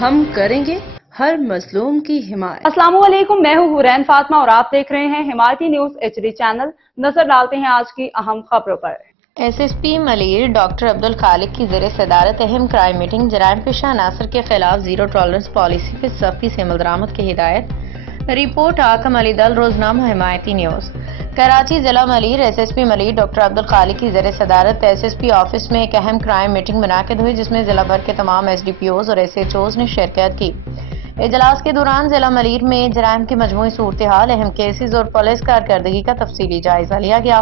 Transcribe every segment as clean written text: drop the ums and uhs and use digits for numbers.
ہم کریں گے ہر مظلوم کی حمایت۔ السلام علیکم، میں ہوں حورین فاطمہ اور آپ دیکھ رہے ہیں حمایتی نیوز HD چینل۔ نظر ڈالتے ہیں آج کی اہم خبروں پر۔ S S P Malir doctor Abdul Khaliq کی زیر صدارت اہم کرائم میٹنگ، جرائم پیشہ عناصر کے خلاف زیرو ٹالرنس پالیسی پر سختی سے عمل درآمد کی ہدایت۔ رپورٹ حاکم علی دل، روزنامہ حمایتی نیوز۔ کراچی ضلع Malir S S P Malir doctor Abdul Khaliq کی زیر صدارت ایس ایس پی آفس میں ایک اہم کرائم میٹنگ منعقد ہوئی، جس میں ضلع بھر کے تمام SDPOs اور SHOs نے شرکت کی۔ اجلاس کے دوران ضلع ملیر میں جرائم کی مجموعی صورتحال، اہم کیسز اور پولیس کارکردگی کا تفصیلی جائزہ لیا گیا۔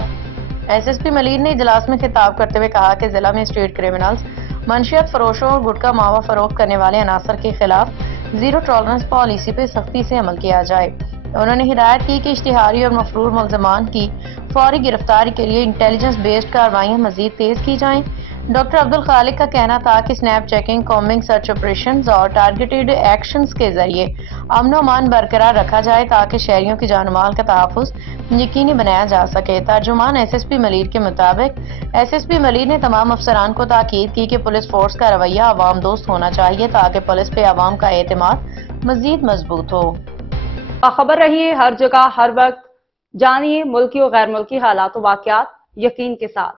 ایس ایس پی ملیر نے اجلاس میں خطاب کرتے ہوئے کہا کہ ضلع میں اسٹریٹ کرمنلز، منشیات فروشوں اور گٹکا ماوا فروخت کرنے والے عناصر کے خلاف زیرو ٹالرنس پالیسی پر سختی سے عمل کیا جائے۔ انہوں نے ہدایت کی کہ اشتہاری اور مفرور ملزمان کی فوری گرفتاری کے لیے انٹیلیجنس بیسڈ کارروائیاں مزید تیز کی جائیں۔ ڈاکٹر عبدالخالق کا کہنا تھا کہ snap checking, combing, search operations اور ٹارگیٹڈ ایکشنز کے ذریعے امن و امان برقرار رکھا جائے تاکہ شہریوں کی جان و مال کا تحفظ یقینی بنایا جا سکے۔ ترجمان ایس ایس پی ملیر کے مطابق ایس ایس پی ملیر نے تمام افسران کو تاکید کی کہ پولیس فورس کا رویہ عوام دوست ہونا چاہیے تاکہ پولیس پہ عوام کا اعتماد مزید مضبوط ہو۔ باخبر رہیے ہر جگہ ہر وقت، جانیے ملکی و غیر ملکی حالات و واقعات یقین کے ساتھ۔